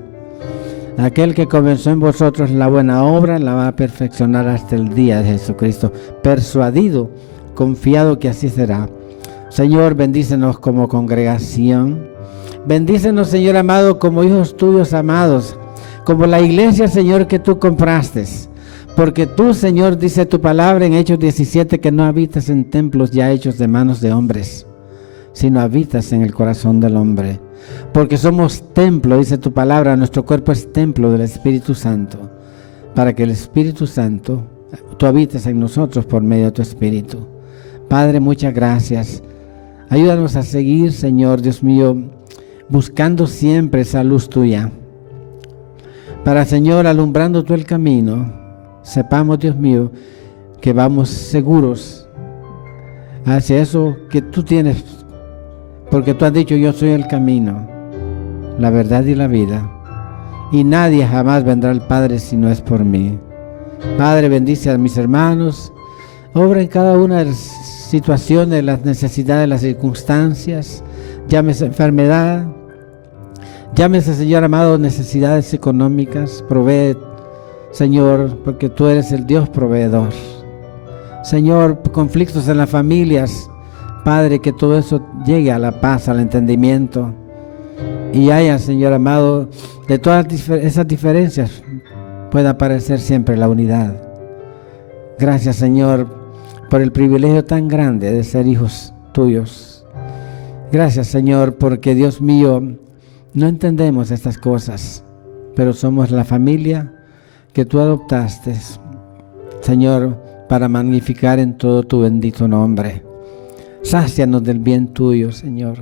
Aquel que comenzó en vosotros la buena obra la va a perfeccionar hasta el día de Jesucristo. Persuadido, confiado que así será. Señor, bendícenos como congregación. Bendícenos, Señor amado, como hijos tuyos amados. Como la iglesia, Señor, que tú compraste. Porque tú, Señor, dice tu palabra en Hechos 17, que no habitas en templos ya hechos de manos de hombres, sino habitas en el corazón del hombre. Porque somos templo, dice tu palabra, nuestro cuerpo es templo del Espíritu Santo, para que el Espíritu Santo, tú habites en nosotros por medio de tu Espíritu. Padre, muchas gracias. Ayúdanos a seguir, Señor, Dios mío, buscando siempre esa luz tuya. Para, Señor, alumbrando tú el camino, sepamos, Dios mío, que vamos seguros hacia eso que tú tienes. Porque tú has dicho, yo soy el camino, la verdad y la vida, y nadie jamás vendrá al Padre si no es por mí. Padre, bendice a mis hermanos, obra en cada una de las situaciones, las necesidades, las circunstancias, llámese enfermedad, llámese, Señor amado, necesidades económicas, provee, Señor, porque tú eres el Dios proveedor. Señor, conflictos en las familias, Padre, que todo eso llegue a la paz, al entendimiento, y haya, Señor amado, de todas esas diferencias pueda aparecer siempre la unidad. Gracias, Señor, por el privilegio tan grande de ser hijos tuyos. Gracias, Señor, porque, Dios mío, no entendemos estas cosas, pero somos la familia que tú adoptaste, Señor, para magnificar en todo tu bendito nombre. Sácianos del bien tuyo, Señor.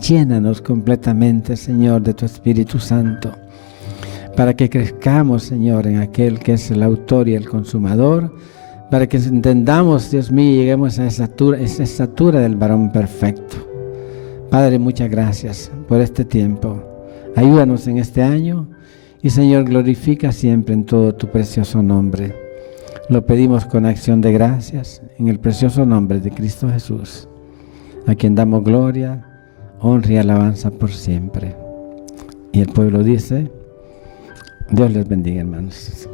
Llénanos completamente, Señor, de tu Espíritu Santo, para que crezcamos, Señor, en aquel que es el autor y el consumador, para que entendamos, Dios mío, y lleguemos a esa estatura del varón perfecto. Padre, muchas gracias por este tiempo. Ayúdanos en este año y, Señor, glorifica siempre en todo tu precioso nombre. Lo pedimos con acción de gracias en el precioso nombre de Cristo Jesús, a quien damos gloria, honra y alabanza por siempre. Y el pueblo dice: Dios les bendiga, hermanos.